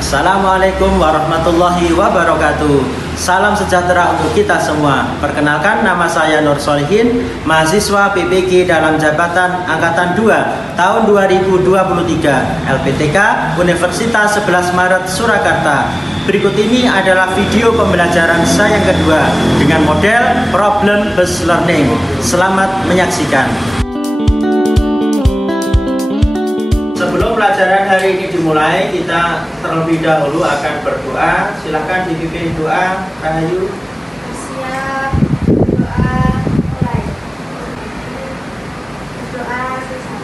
Assalamualaikum warahmatullahi wabarakatuh. Salam sejahtera untuk kita semua. Perkenalkan, nama saya Nur Solihin, mahasiswa PPG dalam jabatan Angkatan 2 tahun 2023 LPTK Universitas 11 Maret Surakarta. Berikut ini adalah video pembelajaran saya yang kedua dengan model problem based learning. Selamat menyaksikan. Sebelum pelajaran hari ini dimulai, kita terlebih dahulu akan berdoa. Silakan dipimpin doa, Rahayu. Siap, doa mulai. Doa selesai.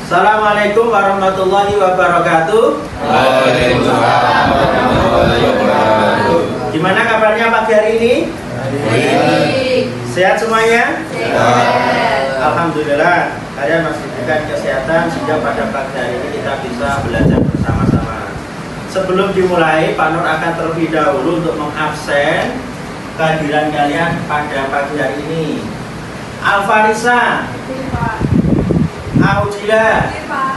Assalamualaikum warahmatullahi wabarakatuh. Waalaikumsalam warahmatullahi wabarakatuh. Gimana kabarnya pagi hari ini? Baik. Sehat semuanya? Sehat. Alhamdulillah, kalian masih diberikan kesehatan sehingga pada pagi hari ini kita bisa belajar bersama-sama. Sebelum dimulai, Pak Nur akan terlebih dahulu untuk mengabsen kehadiran kalian pada pagi hari ini. Alfarisa, Pak. Audila. Pak.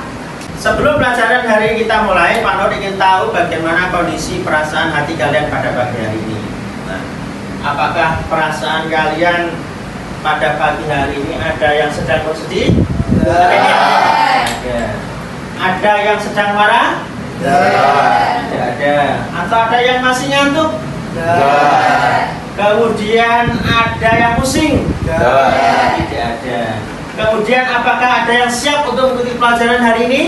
Sebelum pelajaran hari ini kita mulai, Pak Nur ingin tahu bagaimana kondisi perasaan hati kalian pada pagi hari ini. Nah, apakah perasaan kalian pada pagi hari ini ada yang sedang bersedih? Ada. Ada yang sedang marah? Tidak ada. Atau ada yang masih ngantuk? Kemudian ada yang pusing? Tidak ada. Kemudian apakah ada yang siap untuk mengikuti pelajaran hari ini?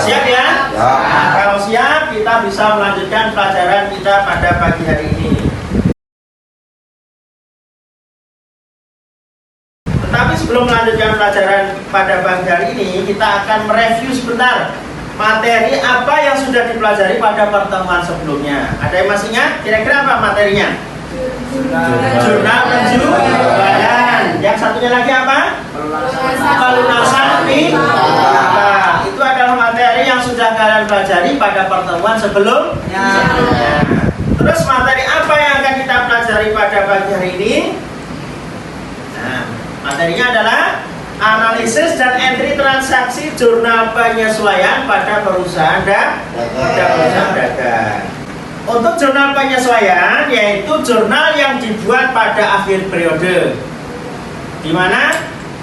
Siap ya? Nah, kalau siap, kita bisa melanjutkan pelajaran kita pada pagi hari ini. Tetapi sebelum melanjutkan pelajaran pada pagi hari ini, kita akan mereview sebentar materi apa yang sudah dipelajari pada pertemuan sebelumnya. Ada yang masih ingat? Kira-kira apa materinya? Jurnal penjualan. Yang satunya lagi apa? Pelunasan piutang. Itu adalah materi yang sudah kalian pelajari pada pertemuan sebelumnya. Terus materi apa yang akan kita pelajari pada pagi hari ini? Nah, materinya adalah analisis dan entry transaksi jurnal penyesuaian pada perusahaan dan perusahaan dagang. Untuk jurnal penyesuaian, yaitu jurnal yang dibuat pada akhir periode, di mana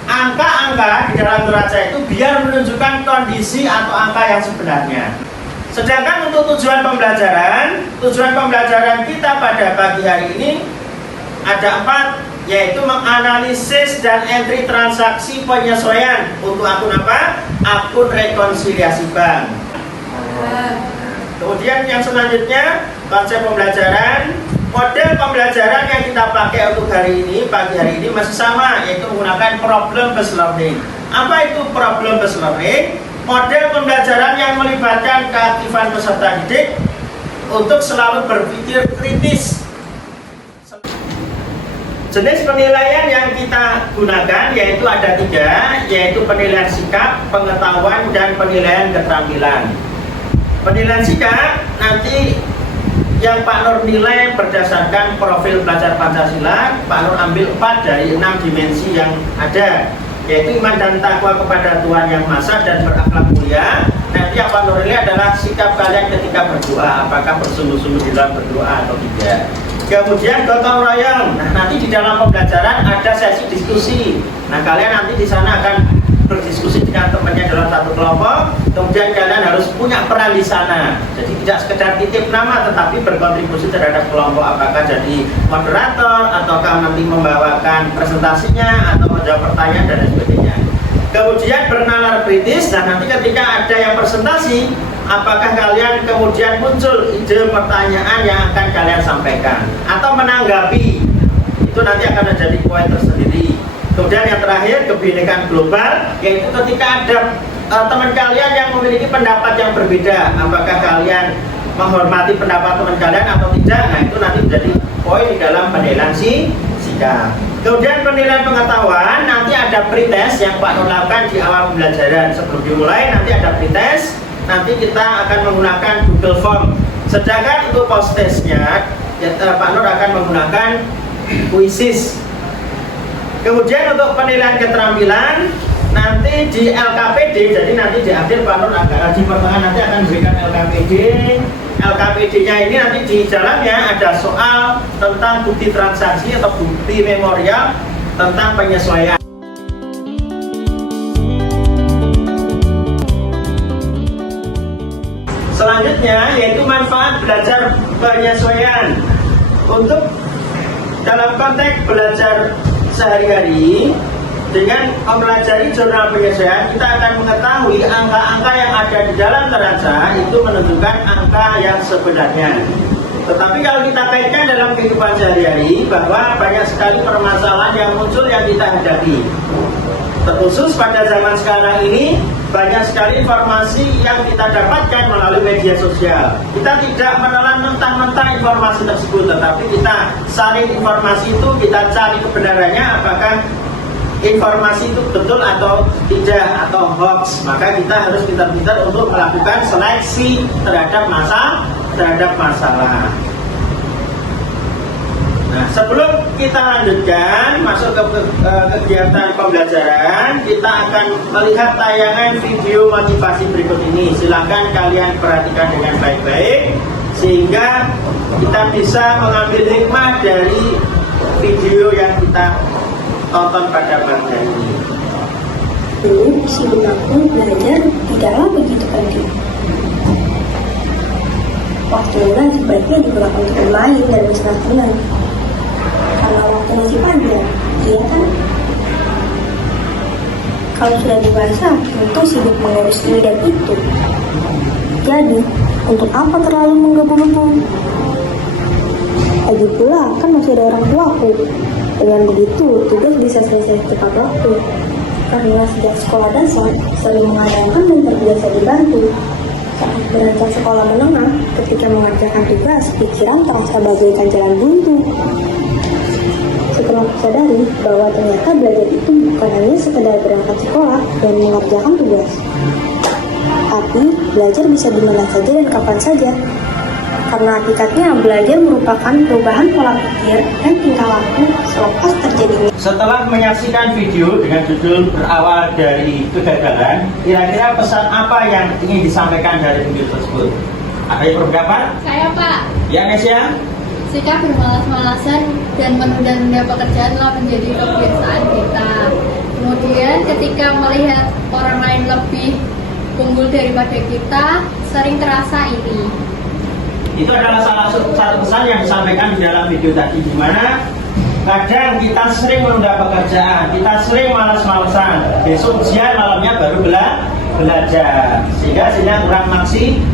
angka-angka di dalam neraca itu biar menunjukkan kondisi atau angka yang sebenarnya. Sedangkan untuk tujuan pembelajaran kita pada pagi hari ini ada 4, yaitu menganalisis dan entry transaksi penyesuaian untuk akun apa? Akun rekonsiliasi bank. Kemudian yang selanjutnya, konsep pembelajaran, model pembelajaran yang kita pakai untuk hari ini, pagi hari ini masih sama, yaitu menggunakan problem based learning. Apa itu problem based learning? Model pembelajaran yang melibatkan keaktifan peserta didik untuk selalu berpikir kritis. Jenis penilaian yang kita gunakan yaitu ada 3, yaitu penilaian sikap, pengetahuan, dan penilaian keterampilan. Penilaian sikap nanti yang Pak Nur nilai berdasarkan profil pelajar Pancasila. Pak Nur ambil 4 dari 6 dimensi yang ada, yaitu iman dan takwa kepada Tuhan Yang Maha Esa dan berakhlak mulia. Nanti yang Pak Nur nilai adalah sikap kalian ketika berdoa, apakah bersungguh-sungguh di dalam berdoa atau tidak. Kemudian gotong royong. Nah, nanti di dalam pembelajaran ada sesi diskusi. Nah, kalian nanti di sana akan berdiskusi dengan temannya dalam satu kelompok. Kemudian kalian harus punya peran di sana. Jadi tidak sekedar titip nama, tetapi berkontribusi terhadap kelompok. Apakah jadi moderator, ataukah nanti membawakan presentasinya, atau menjawab pertanyaan dan lain sebagainya. Kemudian bernalar kritis. Nah, nanti ketika ada yang presentasi, apakah kalian kemudian muncul ide pertanyaan yang akan kalian sampaikan atau menanggapi, itu nanti akan menjadi poin tersendiri. Kemudian yang terakhir, kebinekaan global, yaitu ketika ada teman kalian yang memiliki pendapat yang berbeda, apakah kalian menghormati pendapat teman kalian atau tidak. Nah, itu nanti menjadi poin di dalam penilaian sikap. Kemudian penilaian pengetahuan, nanti ada pretest yang Pak Nur lakukan di awal pembelajaran. Sebelum dimulai nanti ada pretest. Nanti kita akan menggunakan Google Form. Sedangkan untuk post testnya, Pak Nur akan menggunakan quizzes. Kemudian untuk penilaian keterampilan, nanti di LKPD, jadi nanti di akhir Pak Nur di pertengahan nanti akan berikan LKPD. LKPD-nya ini nanti di dalamnya ada soal tentang bukti transaksi atau bukti memorial tentang penyesuaian. Selanjutnya yaitu manfaat belajar penyesuaian. Untuk dalam konteks belajar sehari-hari dengan mempelajari jurnal penyesuaian, kita akan mengetahui angka-angka yang ada di dalam neraca itu menunjukkan angka yang sebenarnya. Tetapi kalau kita kaitkan dalam kehidupan sehari-hari, bahwa banyak sekali permasalahan yang muncul yang kita hadapi. Terkhusus pada zaman sekarang ini, banyak sekali informasi yang kita dapatkan melalui media sosial. Kita tidak menelan mentah-mentah informasi tersebut, tetapi kita saring informasi itu, kita cari kebenarannya, apakah informasi itu betul atau tidak, atau hoax. Maka kita harus pintar-pintar untuk melakukan seleksi terhadap masalah. Nah, sebelum kita lanjutkan masuk ke kegiatan pembelajaran, kita akan melihat tayangan video motivasi berikut ini. Silakan kalian perhatikan dengan baik-baik sehingga kita bisa mengambil hikmah dari video yang kita tonton pada pagi ini. Dulu si aku belajar tidaklah begitu penting. Waktunya sebaiknya digunakan untuk bermain dan bersenang-senang. Karena waktu masih panjang, iya kan? Kalau sudah dewasa, tentu sibuk mengurus ini dan itu. Jadi, untuk apa terlalu menggebu-gebu? Lagi pula, kan masih ada orang tuaku. Dengan begitu, tugas bisa selesai tepat waktu. Karena sejak sekolah dasar, sering mengandalkan dan terbiasa dibantu. Saat beranjak sekolah menengah, ketika mengerjakan tugas, pikiran terasa bagaikan jalan buntu. Setelah sadari bahwa ternyata belajar itu bukan hanya sekedar berangkat sekolah dan mengerjakan tugas. Tapi, belajar bisa di mana saja dan kapan saja. Karena hakikatnya belajar merupakan perubahan pola pikir dan tingkah laku selepas terjadinya. Setelah menyaksikan video dengan judul berawal dari kegagalan, kira-kira pesan apa yang ingin disampaikan dari video tersebut? Ada yang berpendapat? Saya Pak. Ya, Nesya? Sikap bermalas-malasan dan menunda-nunda pekerjaan telah menjadi kebiasaan kita. Kemudian ketika melihat orang lain lebih unggul daripada kita, sering terasa iri. Itu adalah salah satu pesan yang disampaikan di dalam video tadi, di mana kadang kita sering menunda pekerjaan, kita sering malas-malasan, besok ujian malamnya baru belajar, sehingga kurang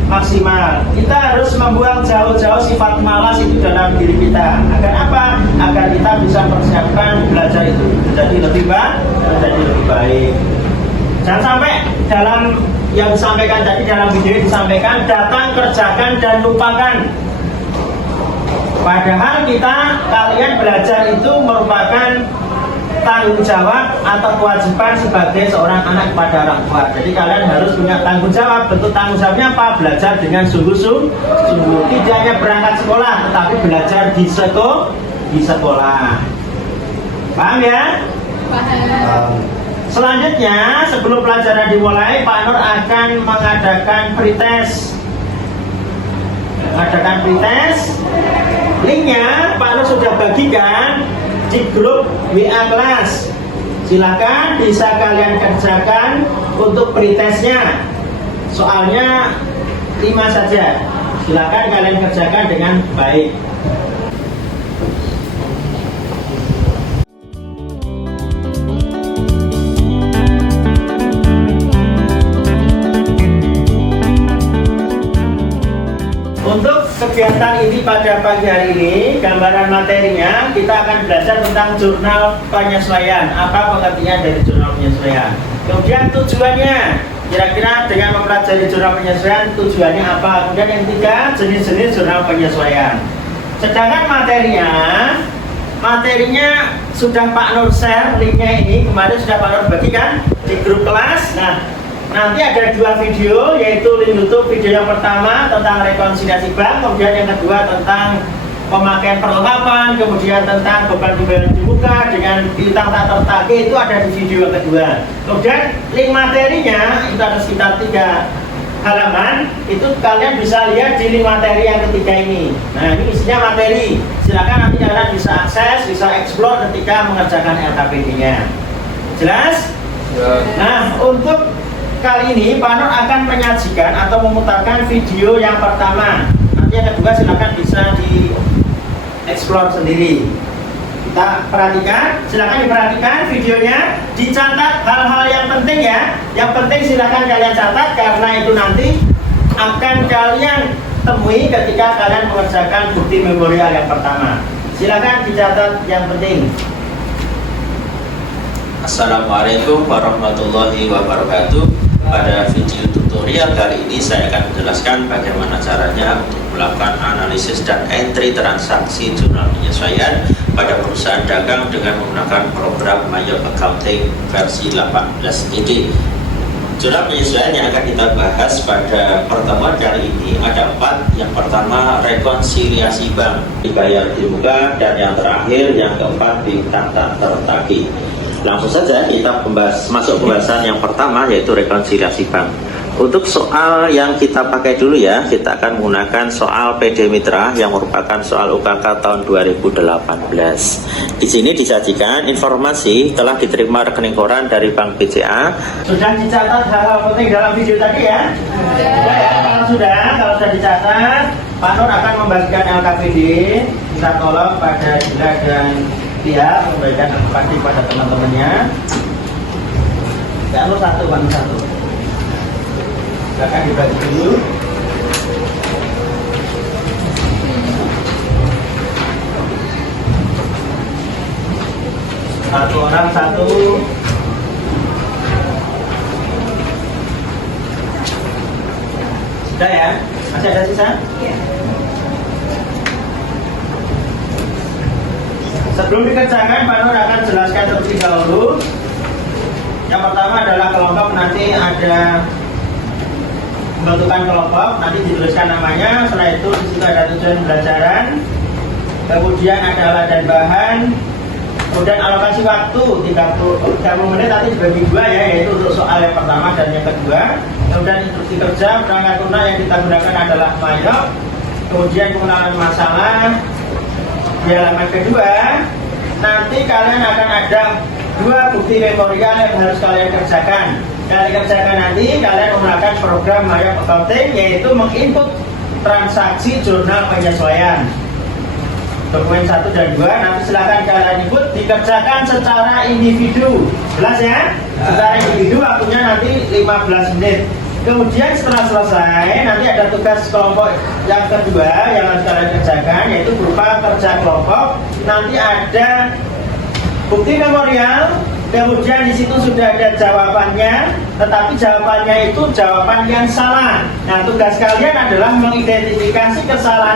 maksimal. Kita harus membuang jauh-jauh sifat malas itu dalam diri kita. Agar apa? Agar kita bisa persiapkan belajar itu menjadi lebih baik. Jangan sampai dalam yang disampaikan tadi dalam video disampaikan datang, kerjakan, dan lupakan. Padahal kalian belajar itu merupakan tanggung jawab atau kewajiban sebagai seorang anak kepada orang tua. Jadi kalian harus punya tanggung jawab. Bentuk tanggung jawabnya apa? Belajar dengan sungguh-sungguh. Tidak hanya berangkat sekolah, tetapi belajar di sekolah. Paham ya? Paham. Selanjutnya, sebelum pelajaran dimulai, Pak Nur akan mengadakan pretest. Linknya Pak Nur sudah bagikan di grup WA kelas. Silakan bisa kalian kerjakan untuk pretestnya. Soalnya 5 saja. Silakan kalian kerjakan dengan baik. Untuk kegiatan ini pada pagi hari ini, gambaran materinya kita akan belajar tentang jurnal penyesuaian. Apa pengertian dari jurnal penyesuaian? Kemudian tujuannya, kira-kira dengan mempelajari jurnal penyesuaian tujuannya apa? Kemudian yang ketiga, jenis-jenis jurnal penyesuaian. Sedangkan materinya sudah Pak Nur share linknya ini, kemarin sudah Pak Nur bagikan di grup kelas. Nah, nanti ada 2 video, yaitu link YouTube video yang pertama tentang rekonsiliasi bank, kemudian yang kedua tentang pemakaian perlengkapan, kemudian tentang beban-beban di muka dengan bintang tak tertagih, itu ada di video yang kedua. Kemudian link materinya itu ada sekitar 3 halaman, itu kalian bisa lihat di link materi yang ketiga ini. Nah, ini isinya materi, silakan nanti kalian bisa akses, bisa explore ketika mengerjakan LKPD-nya. Jelas? Nah, untuk kali ini Pak Nur akan menyajikan atau memutarkan video yang pertama. Nanti yang kedua silakan bisa di explore sendiri. Kita perhatikan, silakan diperhatikan videonya, dicatat hal-hal yang penting ya. Yang penting silakan kalian catat karena itu nanti akan kalian temui ketika kalian mengerjakan bukti memorial yang pertama. Silakan dicatat yang penting. Assalamualaikum warahmatullahi wabarakatuh. Pada video tutorial kali ini saya akan menjelaskan bagaimana caranya untuk melakukan analisis dan entry transaksi jurnal penyesuaian pada perusahaan dagang dengan menggunakan program Mayor Accounting versi 18ED. Jurnal penyesuaian yang akan kita bahas pada pertemuan kali ini ada 4. Yang pertama, rekonsiliasi bank, dibayar di muka, dan yang terakhir, yang keempat, bintang tak tertagih. Langsung saja kita masuk pembahasan yang pertama, yaitu rekonsiliasi bank. Untuk soal yang kita pakai dulu ya, kita akan menggunakan soal PD Mitra yang merupakan soal UKK tahun 2018. Di sini disajikan informasi telah diterima rekening koran dari Bank BCA. Sudah dicatat hal-hal penting dalam video tadi ya? Ya, kalau sudah dicatat, Pak Nur akan membagikan LKPD. Kita tolong pada Dila dan pihak memberikan LKPD pada teman-temannya. Pak Nur satu. Silakan dibagi dulu. Satu orang satu. Sudah ya? Masih ada sisa? Iya. Sebelum dikerjakan, Pak Nur akan jelaskan terlebih dahulu. Yang pertama adalah kelompok, nanti ada pembentukan kelompok, nanti dituliskan namanya. Setelah itu di situ ada tujuan pembelajaran, kemudian ada alat dan bahan, kemudian alokasi waktu 30 menit nanti dibagi 2 ya, yaitu untuk soal yang pertama dan yang kedua. Kemudian instruksi kerja, perangkat lunak yang kita gunakan adalah Mayor. Kemudian pengenalan masalah. Di halaman kedua nanti kalian akan ada 2 bukti memorial yang harus kalian kerjakan. Kalian kerjakan nanti, kalian menggunakan program Mayor Accounting, yaitu menginput transaksi jurnal penyesuaian. Dokumen 1 dan 2 nanti silakan kalian input, dikerjakan secara individu. Jelas ya? Secara individu waktunya nanti 15 menit. Kemudian setelah selesai nanti ada tugas kelompok yang kedua yang harus kalian kerjakan, yaitu berupa kerja kelompok. Nanti ada bukti memorial, kemudian di situ sudah ada jawabannya, tetapi jawabannya itu jawaban yang salah. Nah, tugas kalian adalah mengidentifikasi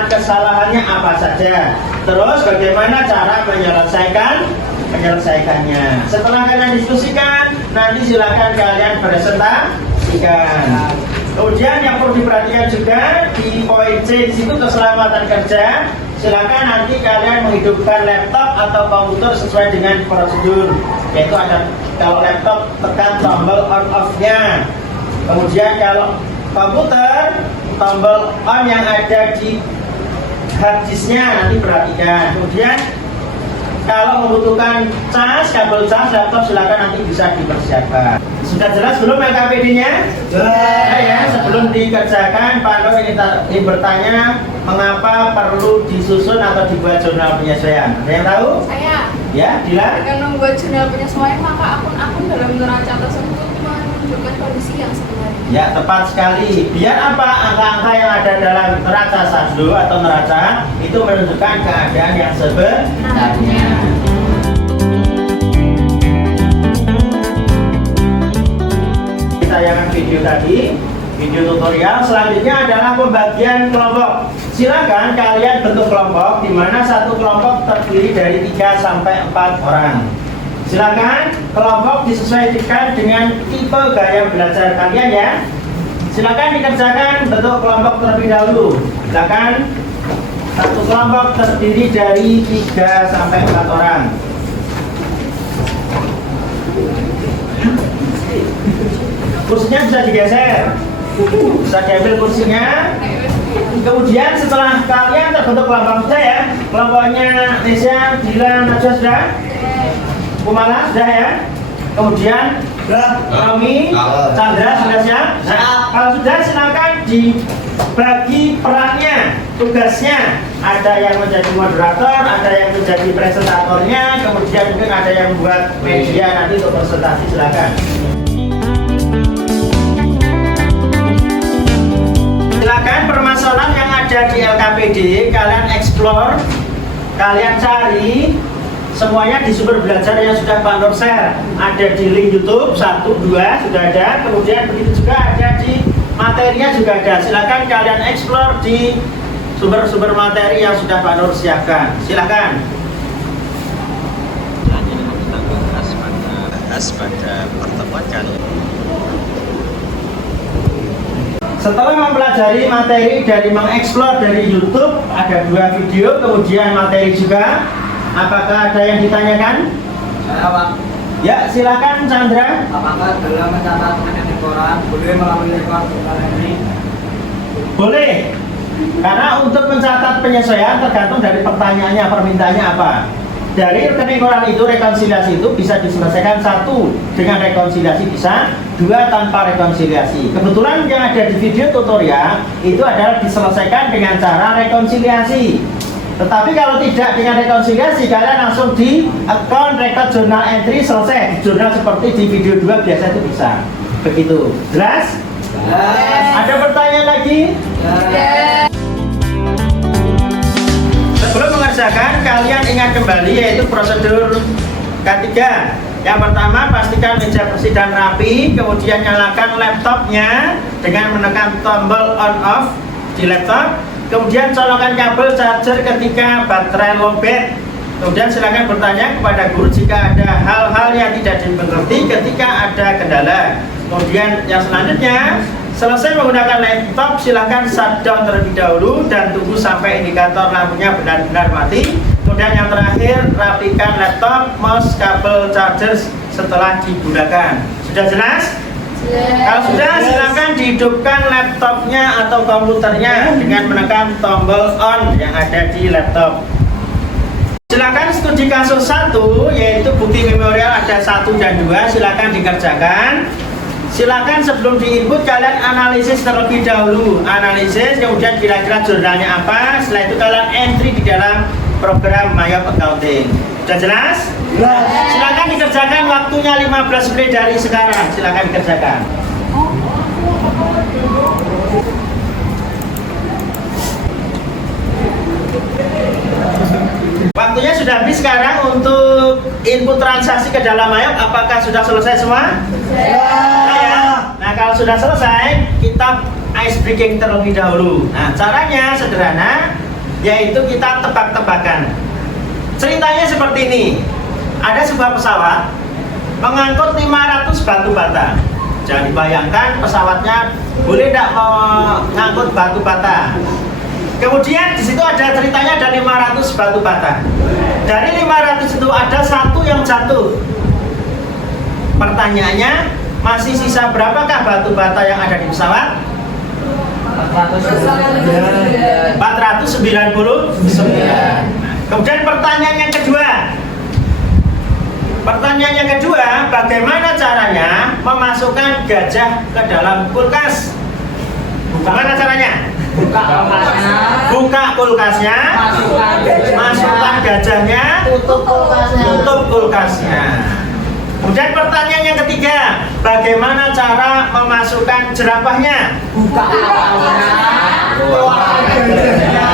kesalahannya apa saja. Terus bagaimana cara menyelesaikannya. Setelah kalian diskusikan, nanti silakan kalian presentasikan. Kemudian yang perlu diperhatikan juga di poin C di situ keselamatan kerja. Silakan nanti kalian menghidupkan laptop atau komputer sesuai dengan prosedur. Yaitu ada, kalau laptop tekan tombol on off-nya. Kemudian kalau komputer, tombol on yang ada di hard disk-nya nanti perhatikan. Kemudian kalau membutuhkan cas, kabel cas laptop silakan nanti bisa dipersiapkan. Sudah jelas belum LKPD-nya? Jelas. Nah, ya, sebelum dikerjakan, Pak Nur ingin bertanya mengapa perlu disusun atau dibuat jurnal penyesuaian. Ada yang tahu? Saya. Ya, Dila? Dengan membuat jurnal penyesuaian, maka akun-akun dalam neraca tersebut menunjukkan kondisi yang sebenarnya. Ya, tepat sekali. Biar apa? Angka-angka yang ada dalam neraca saldo atau neraca itu menunjukkan keadaan yang sebenarnya. Tayangan video tadi, video tutorial. Selanjutnya adalah pembagian kelompok. Silakan kalian bentuk kelompok di mana satu kelompok terdiri dari 3 sampai 4 orang. Silakan kelompok disesuaikan dengan tipe gaya belajar kalian ya. Silakan dikerjakan bentuk kelompok terlebih dahulu. Silakan Satu kelompok terdiri dari 3 sampai 4 orang. Kursinya bisa digeser, bisa diambil kursinya. Kemudian setelah kalian terbentuk kelompok sudah ya, kelompoknya Nesya, Dilan, Najwa sudah, Kumala sudah ya. Kemudian Romi, Chandra sudah siap. Nah, kalau sudah silakan dibagi perannya, tugasnya. Ada yang menjadi moderator, ada yang menjadi presentatornya, kemudian mungkin ada yang buat media nanti untuk presentasi, silakan. Silakan permasalahan yang ada di LKPD kalian explore, kalian cari semuanya di sumber belajar yang sudah Pak Nur share. Ada di link YouTube 1, 2 sudah ada, kemudian begitu juga ada di materinya juga ada. Silakan kalian explore di sumber-sumber materi yang sudah Pak Nur siapkan. Silakan. Kita bahas pada pertemuan kali ini. Setelah mempelajari materi dari mengeksplor dari YouTube, ada 2 video, kemudian materi juga. Apakah ada yang ditanyakan? Saya Pak. Ya, silakan Chandra. Apakah dalam mencatatkan di koran boleh melalui rekor ini? Boleh. Karena untuk mencatat penyesuaian tergantung dari pertanyaannya, permintaannya apa. Dari rekening koran itu, rekonsiliasi itu bisa diselesaikan 1 dengan rekonsiliasi bisa, 2 tanpa rekonsiliasi. Kebetulan yang ada di video tutorial itu adalah diselesaikan dengan cara rekonsiliasi. Tetapi kalau tidak dengan rekonsiliasi, kalian langsung di account record journal entry selesai. Di jurnal seperti di video 2 biasa itu bisa. Begitu. Jelas? Yes. Ada pertanyaan lagi? Sebelum mengerjakan, kalian ingat kembali yaitu prosedur K3. Yang pertama, pastikan meja bersih dan rapi, kemudian nyalakan laptopnya dengan menekan tombol on off di laptop, kemudian colokkan kabel charger ketika baterai lowbat. Kemudian silakan bertanya kepada guru jika ada hal-hal yang tidak dimengerti ketika ada kendala. Kemudian yang selanjutnya, selesai menggunakan laptop, silakan shutdown terlebih dahulu dan tunggu sampai indikator lampunya benar-benar mati. Kemudian yang terakhir, rapikan laptop, mouse, kabel, charger setelah digunakan. Sudah jelas? Kalau sudah, silakan dihidupkan laptopnya atau komputernya dengan menekan tombol on yang ada di laptop. Silakan studi kasus 1, yaitu bukti memorial ada 1 dan 2, silakan dikerjakan. Silakan sebelum diinput kalian analisis terlebih dahulu, analisis kemudian kira-kira jurnalnya apa, setelah itu kalian entry di dalam program Mayop Accounting. Sudah jelas? Silakan dikerjakan, waktunya 15 menit dari sekarang, silakan dikerjakan. Waktunya sudah habis sekarang untuk input transaksi ke dalam Mayop. Apakah sudah selesai semua? Ya. Nah, kalau sudah selesai, kita ice breaking terlebih dahulu. Nah, caranya sederhana, yaitu kita tebak-tebakan. Ceritanya seperti ini. Ada sebuah pesawat mengangkut 500 batu bata. Jangan dibayangkan pesawatnya boleh tidak mengangkut batu bata. Kemudian di situ ada ceritanya ada 500 batu bata. Dari 500 itu ada 1 yang jatuh. Pertanyaannya, masih sisa berapakah batu bata yang ada di pesawat? 499. Kemudian pertanyaan yang kedua. Pertanyaan yang kedua, bagaimana caranya memasukkan gajah ke dalam kulkas? Bagaimana caranya? Buka kulkasnya, masukkan gajahnya, tutup kulkasnya. Kemudian pertanyaan yang ketiga, bagaimana cara memasukkan jerapahnya? Buka gajahnya,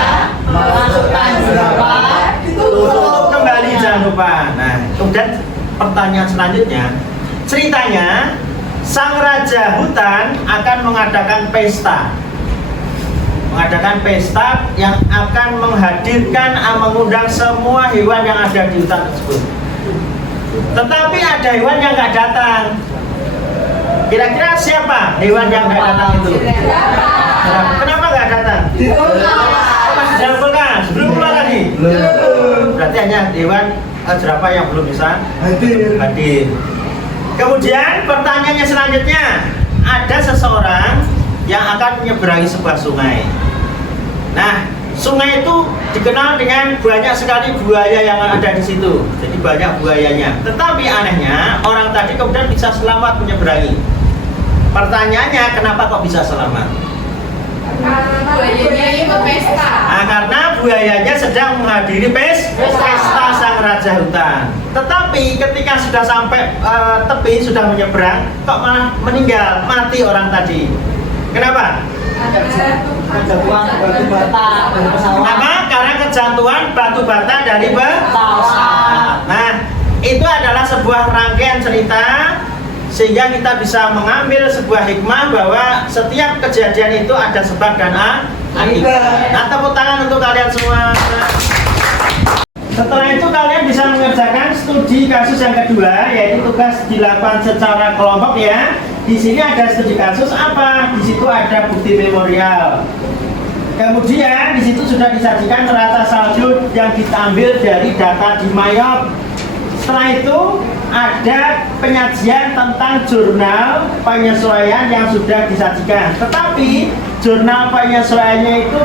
masukkan jerapah, Tutup kembali, jangan lupa. Nah, kemudian pertanyaan selanjutnya, ceritanya sang raja hutan akan mengadakan pesta. Yang akan menghadirkan, mengundang semua hewan yang ada di hutan tersebut. Tetapi ada hewan yang nggak datang. Kira-kira siapa hewan yang nggak datang itu? Kenapa nggak datang? Masih dalam kulkas. Berarti hanya Dewan Jerapah yang belum bisa Hadir. hadir. Kemudian pertanyaannya selanjutnya, ada seseorang yang akan menyeberangi sebuah sungai. Nah, sungai itu dikenal dengan banyak sekali buaya yang ada di situ. Jadi banyak buayanya. Tetapi anehnya orang tadi kemudian bisa selamat menyeberangi. Pertanyaannya, kenapa kok bisa selamat? Buayanya itu pesta. Nah, karena buayanya sedang menghadiri pesta sang raja hutan. Tetapi ketika sudah sampai tepi, sudah menyeberang, kok malah meninggal, mati orang tadi. Kenapa? Kejatuhan batu bata dari pesawat. Kenapa? Karena kejatuhan batu bata dari pesawat. Nah, itu adalah sebuah rangkaian cerita sehingga kita bisa mengambil sebuah hikmah bahwa setiap kejadian itu ada sebab dan akibat. Nah, tepuk tangan untuk kalian semua. Setelah itu kalian bisa mengerjakan studi kasus yang kedua, yaitu tugas dilakukan secara kelompok ya. Di sini ada studi kasus apa? Di situ ada bukti memorial. Kemudian di situ sudah disajikan rata salju yang kita ambil dari data di Mayop. Setelah itu ada penyajian tentang jurnal penyesuaian yang sudah disajikan. Tetapi jurnal penyesuaiannya itu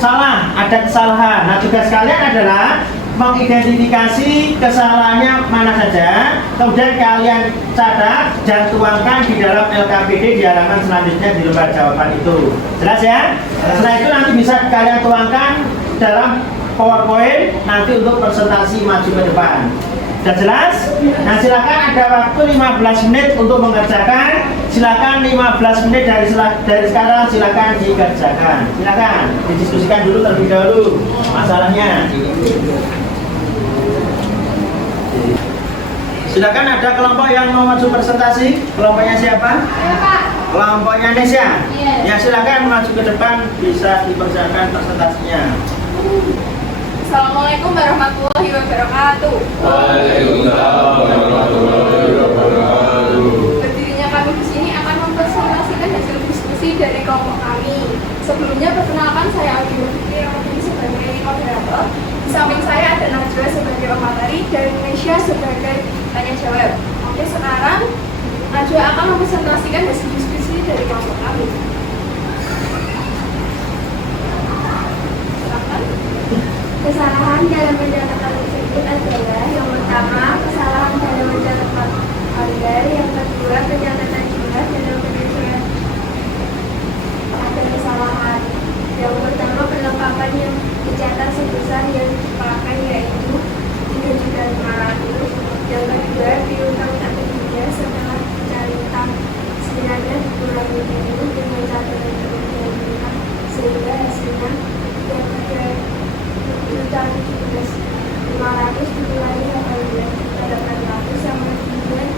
salah, ada kesalahan. Nah, tugas kalian adalah mengidentifikasi kesalahannya mana saja, kemudian kalian catat dan tuangkan di dalam LKPD di halaman selanjutnya di lembar jawaban itu. Jelas ya? Setelah itu nanti bisa kalian tuangkan dalam PowerPoint nanti untuk presentasi maju ke depan. Sudah jelas? Nah, silakan ada waktu 15 menit untuk mengerjakan. Silakan 15 menit dari sekarang silakan dikerjakan. Silakan didiskusikan dulu terlebih dahulu masalahnya. Silakan, ada kelompok yang mau maju presentasi. Kelompoknya siapa? Ya, Pak. Kelompoknya Nesya. Iya. Ya, silakan maju ke depan, bisa dipersiapkan presentasinya. Assalamualaikum warahmatullahi wabarakatuh. Waalaikumsalam warahmatullahi wabarakatuh. Berdirinya kami di sini akan mempresentasikan hasil diskusi dari kelompok kami. Sebelumnya perkenalkan, saya Aldi Fikri yang sebagai moderator. Di samping saya ada Najwa sebagai pemateri dan Nesya sebagai tanya jawab. Oke, sekarang Najwa akan mempresentasikan hasil diskusi dari kelompok kami. Silakan. Kesalahan dalam mencatat tersebut adalah yang pertama, kesalahan dalam mencatat anggaran, yang kedua, pencatatan jumlah dalam penyesuaian. Ada kesalahan. Yang pertama, perlengkapan yang dicatat sebesar yang dipakai yaitu 3.500.000. Yang kedua, piutang tak tersedia setelah catatan senilainya dikurangi dengan catatan tersedia sehingga hasilnya yang ada juta 17.500 dikurangi 18.800 sama dengan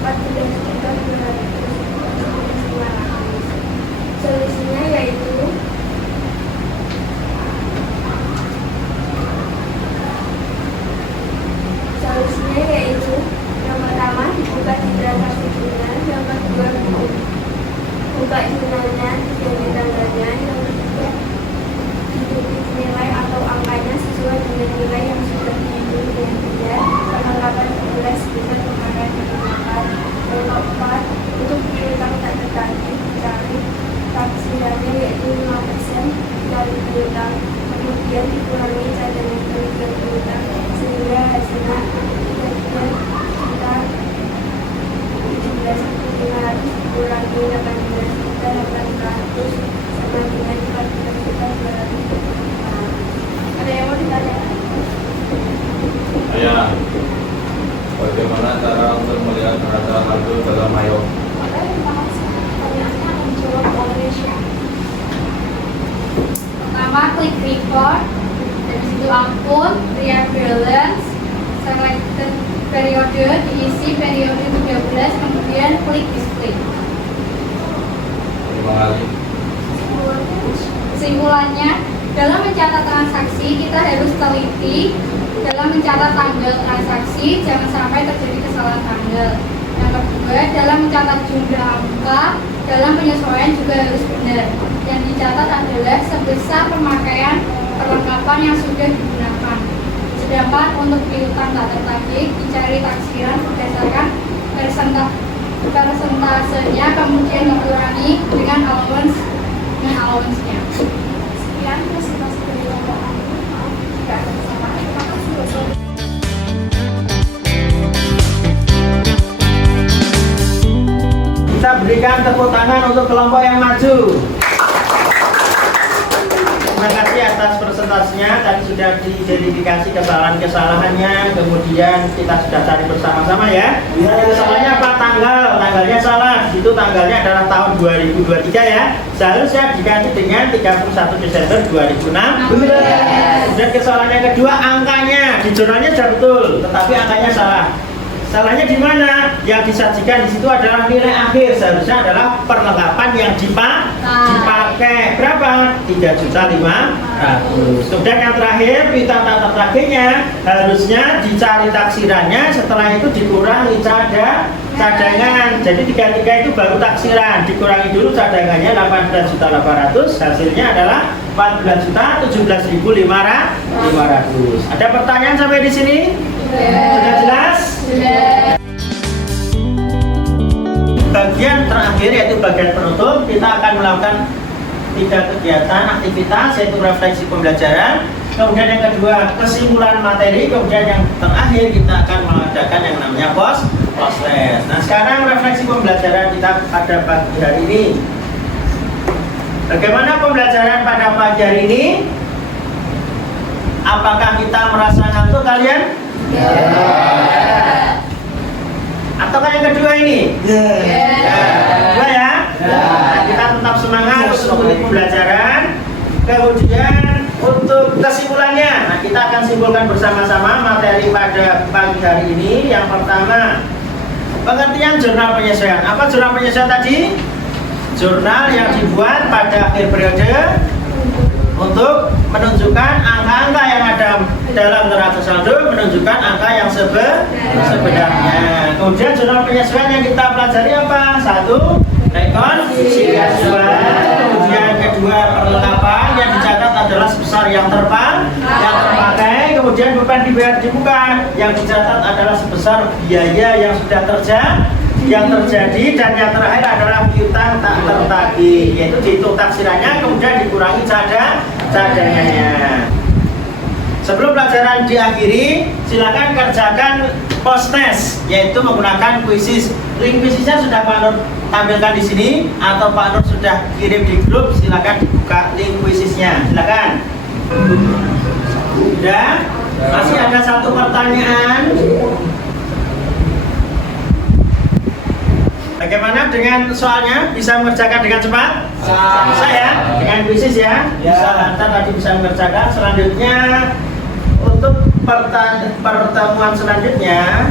14.200.500. Solusinya yaitu yang pertama dibuka di transaksi jurnal, yang kedua buka jurnalnya, diganti tanggalnya, yang ketiga ditulis nilai atau angkanya sesuai dengan nilai yang sudah dihitung dengan benar. Perlengkapan jelas kita pemakaian digunakan. Yang keempat, untuk piutang tak tertagih dicari taksirannya yaitu 5% dari piutang, kemudian dikurangi cadangan kerugian piutang sehingga hasilnya kita 17.500 dikurangi 18.800 sama dengan 14.200. Ada yang mau ditanyakan? Saya, bagaimana cara untuk melihat rata saldo dalam Mayop? Oke, terima kasih. Pertanyaannya akan dijawab oleh Nesya. Pertama, klik report. Dari situ ampun, real balance, selected periode, diisi periode 13, kemudian klik display. Terima kasih. Kesimpulannya, dalam mencatat transaksi kita harus teliti dalam mencatat tanggal transaksi, jangan sampai terjadi kesalahan tanggal. Yang kedua, dalam mencatat jumlah angka, dalam penyesuaian juga harus benar. Yang dicatat adalah sebesar pemakaian perlengkapan yang sudah digunakan. Sedangkan untuk piutang tak tertagih dicari taksiran berdasarkan persentasenya, kemudian dikurangi dengan allowance-nya. Sekian presentasi dari Bapak Andi. Maaf jika ada kesalahan. Terima kasih. Kita berikan tepuk tangan untuk kelompok yang maju. Terima kasih atas presentasinya. Tadi sudah diidentifikasi kesalahan-kesalahannya, kemudian kita sudah cari bersama-sama ya. Kesalahannya apa? Tanggalnya salah. Itu tanggalnya adalah tahun 2023 ya. Seharusnya diganti dengan 31 Desember 2006. Dan kesalahan yang kedua, angkanya di jurnalnya sudah betul, tetapi angkanya salah. Salahnya di mana? Yang disajikan di situ adalah nilai akhir, seharusnya adalah perlengkapan yang dipakai. Berapa? 3.500.000. Kemudian yang terakhir, piutang tak tertagihnya harusnya dicari taksirannya, setelah itu dikurangi cadangan. Jadi 3 itu baru taksiran, dikurangi dulu cadangannya 18.800, hasilnya adalah 14.017.500. Ada pertanyaan sampai di sini? Sudah jelas? Bagian terakhir yaitu bagian penutup, kita akan melakukan 3 kegiatan aktivitas, yaitu refleksi pembelajaran, kemudian yang kedua kesimpulan materi, kemudian yang terakhir kita akan mengadakan yang namanya post test. Nah, sekarang refleksi pembelajaran kita pada pagi hari ini. Bagaimana pembelajaran pada pagi hari ini? Apakah kita merasa ngantuk kalian? Ataukah yang kedua ini? Kedua ya? Nah, kita tetap semangat untuk mengikuti pembelajaran. Kemudian untuk kesimpulannya, nah kita akan simpulkan bersama-sama materi pada pagi hari ini. Yang pertama, pengertian jurnal penyesuaian. Apa jurnal penyesuaian tadi? Jurnal yang dibuat pada akhir periode untuk menunjukkan angka-angka yang ada dalam neraca saldo, menunjukkan angka yang sebenarnya. Kemudian jurnal penyesuaian yang kita pelajari apa? 1. Rekonsiliasi. Kemudian kedua, perlengkapan yang dicatat adalah sebesar yang terpakai. Kemudian beban dibayar dibuka yang dicatat adalah sebesar biaya yang sudah terjadi, dan yang terakhir adalah piutang tak tertagih, yaitu dihitung taksirannya kemudian dikurangi cadangannya. Sebelum pelajaran diakhiri, silakan kerjakan post test, yaitu menggunakan quizzes. Link quizesnya sudah Pak Nur tampilkan di sini, atau Pak Nur sudah kirim di grup. Silakan dibuka link quizesnya, silakan. Sudah? Masih ada satu pertanyaan. Bagaimana dengan soalnya? Bisa mengerjakan dengan cepat? Bisa ya? Dengan quizzes ya? Bisa, lantar tadi bisa mengerjakan. Selanjutnya, untuk pertemuan selanjutnya,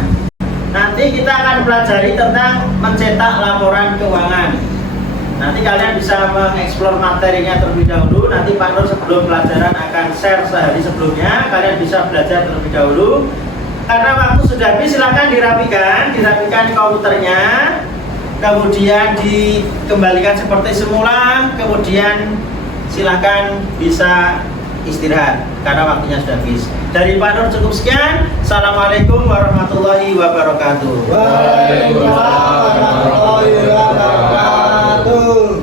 nanti kita akan pelajari tentang mencetak laporan keuangan. Nanti kalian bisa mengeksplor materinya terlebih dahulu. Nanti Pak Nur sebelum pelajaran akan share sehari sebelumnya. Kalian bisa belajar terlebih dahulu. Karena waktu sudah habis, silakan dirapikan komputernya. Kemudian dikembalikan seperti semula, kemudian silakan bisa istirahat karena waktunya sudah habis. Dari Pak Nur cukup sekian. Assalamualaikum warahmatullahi wabarakatuh. Waalaikumsalam warahmatullahi wabarakatuh.